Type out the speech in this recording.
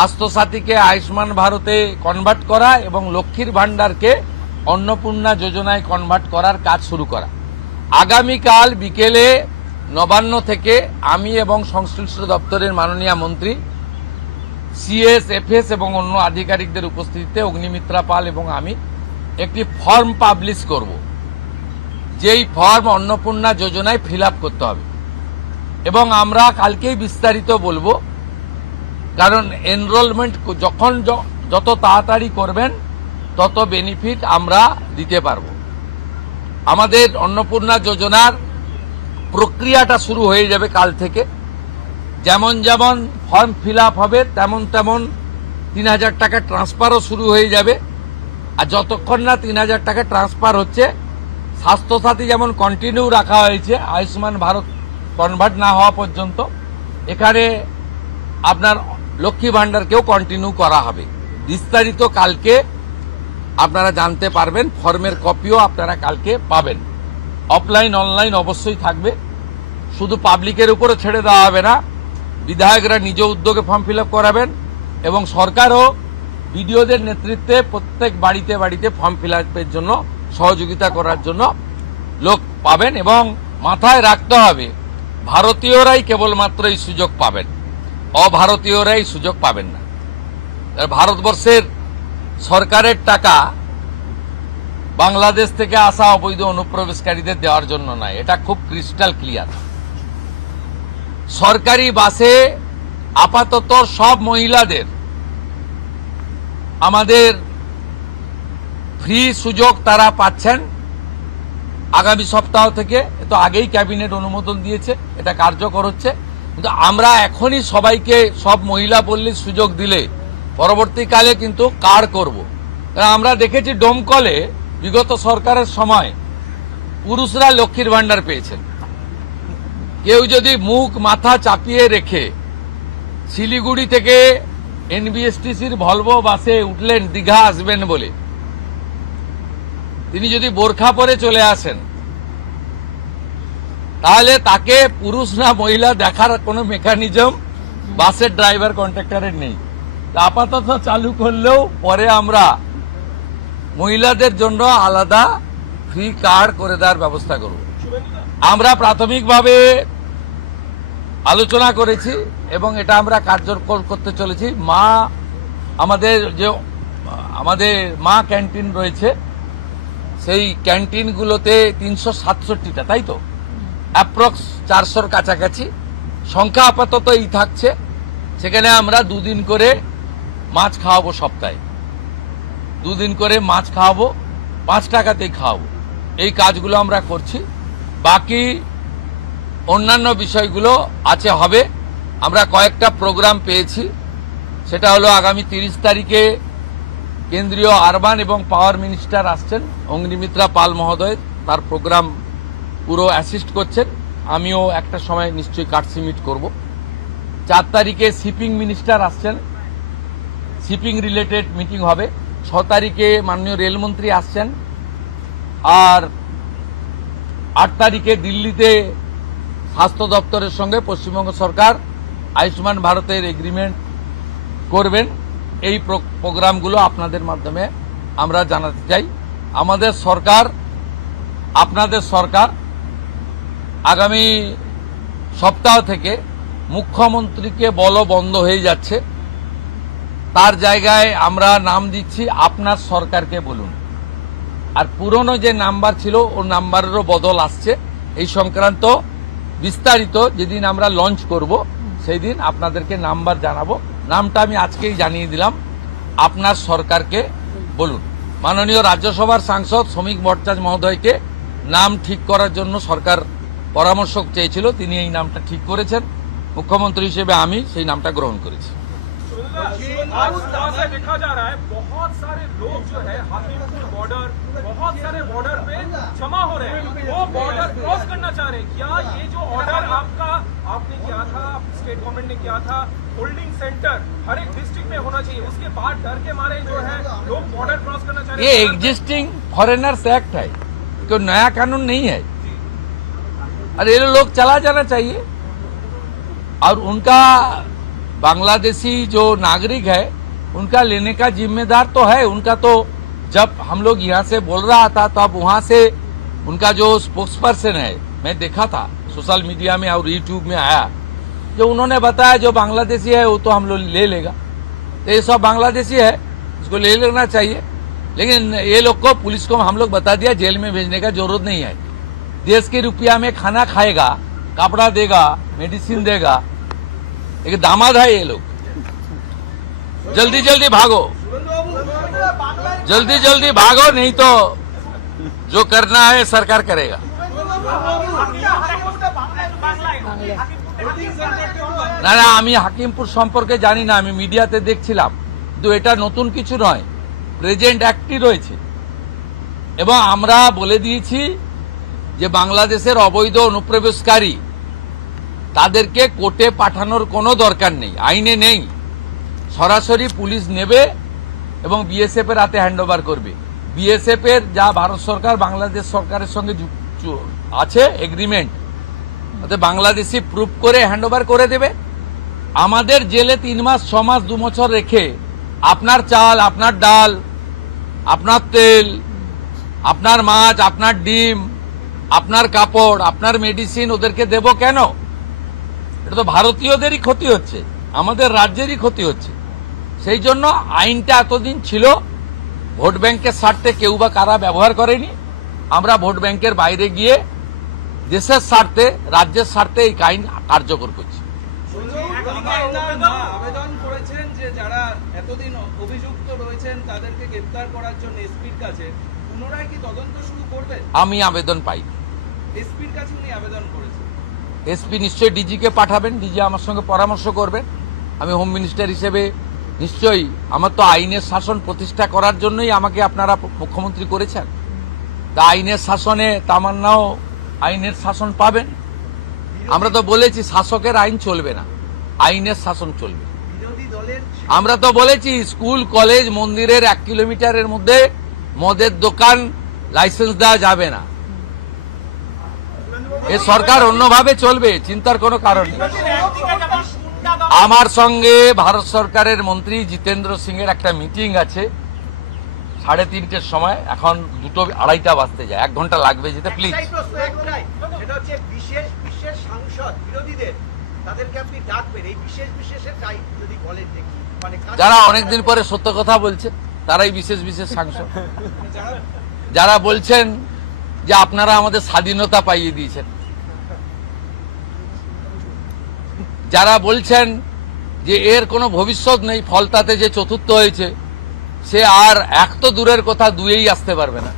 স্বাস্থ্যসাথীকে আয়ুষ্মান ভারতে কনভার্ট করা এবং লক্ষ্মীর ভাণ্ডারকে অন্নপূর্ণা যোজনায় কনভার্ট করার কাজ শুরু করা। আগামীকাল বিকেলে নবান্ন থেকে আমি এবং সংশ্লিষ্ট দপ্তরের মাননীয় মন্ত্রী, সিএস, এফএস এবং অন্য আধিকারিকদের উপস্থিতিতে অগ্নিমিত্রা পাল এবং আমি একটি ফর্ম পাবলিশ করব, যেই ফর্ম অন্নপূর্ণা যোজনায় ফিল আপ করতে হবে এবং আমরা কালকেই বিস্তারিত বলবো। কারণ এনরোলমেন্ট যখন যত তাড়াতাড়ি করবেন তত বেনিফিট আমরা দিতে পারব। আমাদের অন্নপূর্ণা যোজনার প্রক্রিয়াটা শুরু হয়ে যাবে কাল থেকে। যেমন যেমন ফর্ম ফিল আপ হবে তেমন তেমন ৩,০০০ টাকা ট্রান্সফারও শুরু হয়ে যাবে। আর যতক্ষণ না ৩,০০০ টাকা ট্রান্সফার হচ্ছে, স্বাস্থ্যসাথী যেমন কন্টিনিউ রাখা হয়েছে আয়ুষ্মান ভারত কনভার্ট না হওয়া পর্যন্ত, এখানে আপনার লক্ষ্মী ভাণ্ডারকেও কন্টিনিউ করা হবে। বিস্তারিত কালকে আপনারা জানতে পারবেন। ফর্মের কপিও আপনারা কালকে পাবেন। অফলাইন অনলাইন অবশ্যই থাকবে। শুধু পাবলিকের উপরে ছেড়ে দেওয়া হবে না, বিধায়করা নিজ উদ্যোগে ফর্ম ফিল আপ করাবেন এবং সরকারও বিডিওদের নেতৃত্বে প্রত্যেক বাড়িতে বাড়িতে ফর্ম ফিল আপের জন্য সহযোগিতা করার জন্য লোক পাবেন। এবং মাথায় রাখতে হবে, ভারতীয়রাই কেবলমাত্র এই সুযোগ পাবেন, অভারতীয়রাই সুযোগ পাবেন না। ভারতবর্ষের সরকারের টাকা বাংলাদেশ থেকে আসা অবৈধ অনুপ্রবেশকারীদের দেওয়ার জন্য নয়, এটা খুব ক্রিস্টাল ক্লিয়ার। সরকারি বাসে আপাতত সব মহিলাদের আমাদের ফ্রি সুযোগ তারা পাচ্ছেন আগামী সপ্তাহ থেকে। তো আগেই ক্যাবিনেট অনুমোদন দিয়েছে, এটা কার্যকর হচ্ছে। কিন্তু আমরা এখনই সবাইকে, সব মহিলা বললে সুযোগ দিলে পরবর্তীকালে কিন্তু কার করব। আমরা দেখেছি ডোমকলে বিগত সরকারের সময় পুরুষরা লক্ষ্মীর ভাণ্ডার পেয়েছেন। কেউ যদি মুখ মাথা চাপিয়ে রেখে শিলিগুড়ি থেকে এনবিএসটিসির ভলভো বাসে উঠলেন দীঘা আসবেন বলে, তিনি যদি বোরখা পরে চলে আসেন, তাহলে তাকে পুরুষ না মহিলা দেখার কোনো মেকানিজম বাসের ড্রাইভার কন্ট্রাক্টরের নেই। আপাতত চালু করলেও পরে আমরা মহিলাদের জন্য আলাদা ফ্রি কার্ড করে দেওয়ার ব্যবস্থা করব। আমরা প্রাথমিকভাবে আলোচনা করেছি এবং এটা আমরা কার্যকর করতে চলেছি। আমাদের মা ক্যান্টিন রয়েছে, সেই ক্যান্টিনগুলোতে ৩৬৭টা, তাই তো, অ্যাপ্রক্স ৪০০-র কাছাকাছি সংখ্যা আপাতত এই থাকছে। সেখানে আমরা ২ দিন করে মাছ খাওয়াবো, সপ্তাহে 2 দিন করে মাছ খাওয়াবো, 5 টাকাতেই খাওয়াবো। এই কাজগুলো আমরা করছি। বাকি অন্যান্য বিষয়গুলো আছে, হবে। আমরা কয়েকটা প্রোগ্রাম পেয়েছি। সেটা হলো আগামী 30 তারিখে কেন্দ্রীয় আরবান এবং পাওয়ার মিনিস্টার আসছেন, অগ্নিমিত্রা পাল মহোদয়, তার প্রোগ্রাম পুরো অ্যাসিস্ট করছেন। আমিও একটা সময় নিশ্চয়ই কাটসিমিট করব। 4 তারিখে শিপিং মিনিস্টার আসছেন, শিপিং রিলেটেড মিটিং হবে। 6 তারিখে মাননীয় রেলমন্ত্রী আসছেন। আর 8 তারিখে দিল্লিতে স্বাস্থ্য দপ্তরের সঙ্গে পশ্চিমবঙ্গ সরকার আয়ুষ্মান ভারতের এগ্রিমেন্ট করবেন। এই প্রোগ্রামগুলো আপনাদের মাধ্যমে আমরা জানাতে চাই। আমাদের সরকার, আপনাদের সরকার আগামী সপ্তাহ থেকে মুখ্যমন্ত্রীকে বলো বন্ধ হয়ে যাচ্ছে, তার জায়গায় আমরা নাম দিচ্ছি আপনার সরকারকে বলুন। আর পুরনো যে নাম্বার ছিল ও নাম্বারেরও বদল আসছে। এই সংক্রান্ত বিস্তারিত যেদিন আমরা লঞ্চ করব সেই দিন আপনাদেরকে নাম্বার জানাবো। নামটা আমি আজকেই জানিয়ে দিলাম, আপনার সরকারকে বলুন। মাননীয় রাজ্যসভার সাংসদ শ্রমিক ভট্টাচার্য মহোদয়কে নাম ঠিক করার জন্য সরকার পরামর্শ চেয়েছিল, তিনি এই নামটা ঠিক করেছেন। মুখ্যমন্ত্রী হিসেবে আমি সেই নামটা গ্রহণ করেছি। देखा जा रहा है बहुत सारे लोग जो है हाथीपुर बॉर्डर, बहुत सारे बॉर्डर पे जमा हो रहे हैं, वो बॉर्डर क्रॉस करना चाह रहे हैं। क्या ये जो ऑर्डर आपने किया था, स्टेट गवर्नमेंट ने किया था, होल्डिंग सेंटर हर एक डिस्ट्रिक्ट में होना चाहिए, उसके बाद डर के मारे जो है लोग बॉर्डर क्रॉस करना चाह रहे हैं? ये एग्जिस्टिंग फॉरेनर्स एक्ट है, कोई नया कानून नहीं है। और ये लोग चला जाना चाहिए और उनका बांग्लादेशी जो नागरिक है उनका लेने का जिम्मेदार तो है उनका। तो जब हम लोग यहाँ से बोल रहा था तब वहां से उनका जो स्पोक्स पर्सन है, मैं देखा था सोशल मीडिया में और यूट्यूब में आया, जो उन्होंने बताया जो बांग्लादेशी है वो तो हम लोग ले लेगा। तो ये सब बांग्लादेशी है, इसको ले लेना चाहिए। लेकिन ये लोग को, पुलिस को हम लोग बता दिया जेल में भेजने का जरूरत नहीं है। देश के रुपया में खाना खाएगा, कपड़ा देगा, मेडिसिन देगा। एक दामाद है ये लोग। जल्दी जल्दी भागो, जल्दी जल्दी भागो, नहीं तो जो करना है सरकार करेगा। না না, আমি হাকিমপুর সম্পর্কে জানি না, আমি মিডিয়াতে দেখছিলাম। কিন্তু এটা নতুন কিছু নয়, প্রেজেন্ট অ্যাক্টই রয়েছে। এবং আমরা বলে দিয়েছি যে বাংলাদেশের অবৈধ অনুপ্রবেশকারী তাদেরকে কোর্টে পাঠানোর কোনো দরকার নেই, আইনে নেই। সরাসরি পুলিশ নেবে এবং বিএসএফ এর হাতে হ্যান্ডওভার করবে। বিএসএফ এর যা ভারত সরকার বাংলাদেশ সরকারের সঙ্গে আছে এগ্রিমেন্ট, ওতে বাংলাদেশি প্রুফ করে হ্যান্ডওভার করে দেবে। আমাদের জেলে 3 মাস 6 মাস 2 বছর রেখে আপনার চাল, আপনার ডাল, আপনার তেল, আপনার মাছ, আপনার ডিম, আপনার কাপড়, আপনার মেডিসিন ওদেরকে দেব কেন? এটা তো ভারতীয়দেরই ক্ষতি হচ্ছে, আমাদের রাজ্যেরই ক্ষতি হচ্ছে। সেই জন্য আইনটা এতদিন ছিল ভোট ব্যাংকের স্বার্থে কেউ বা কারা ব্যবহার করেনি। আমরা ভোট ব্যাংকের বাইরে গিয়ে দেশের স্বার্থে, রাজ্যের স্বার্থে এই আইন কার্যকর করছি। আবেদন করেছেন যে যারা এতদিন অভিযুক্ত রয়েছেন তাদেরকে গ্রেফতার করার জন্য এসপির কাছে, পুনরায় কি তদন্ত শুরু করবেন? আমি আবেদন পাই, এসপির কাছে উনি আবেদন করেছেন। এসপি নিশ্চয়ই ডিজিকে পাঠাবেন, ডিজি আমার সঙ্গে পরামর্শ করবেন। আমি হোম মিনিস্টার হিসেবে নিশ্চয়ই, আমার তো আইনের শাসন প্রতিষ্ঠা করার জন্যই আমাকে আপনারা মুখ্যমন্ত্রী করেছেন। তা আইনের শাসনে তামান্নাও আইনের শাসন পাবেন। আমরা তো বলেছি শাসকের আইন চলবে না, আইনের শাসন চলবে। বিরোধী দলের আমরা তো বলেছি স্কুল, কলেজ, মন্দিরের 1 কিলোমিটারের মধ্যে মদের দোকান লাইসেন্স দেওয়া যাবে না। এ সরকার অন্যভাবে চলবে, চিন্তার কোনো কারণ নেই। আমার সঙ্গে ভারত সরকারের মন্ত্রী জিতেন্দ্র সিং এর একটা মিটিং আছে 3:30টার সময়। এখন 2:30 বাজতে যায়, 1 ঘন্টা লাগবে যেতে। প্লিজ, সেটা হচ্ছে বিশেষ সাংসদ বিরোধীদের, তাদেরকে আপনি ডাকবেন এই বিশেষের টাইপ যদি বলেন যে কি, মানে যারা অনেকদিন পরে সত্য কথা বলছে তারাই বিশেষ সাংসদ। যারা বলছেন যে আপনারা আমাদের স্বাধীনতা পাইয়ে দিয়েছেন, যারা বলছেন যে এর কোনো ভবিষ্যৎ নেই, ফলতাতে যে চতুর্থ হয়েছে সে আর 1 তো দূরের কথা 2-এই আসতে পারবে না।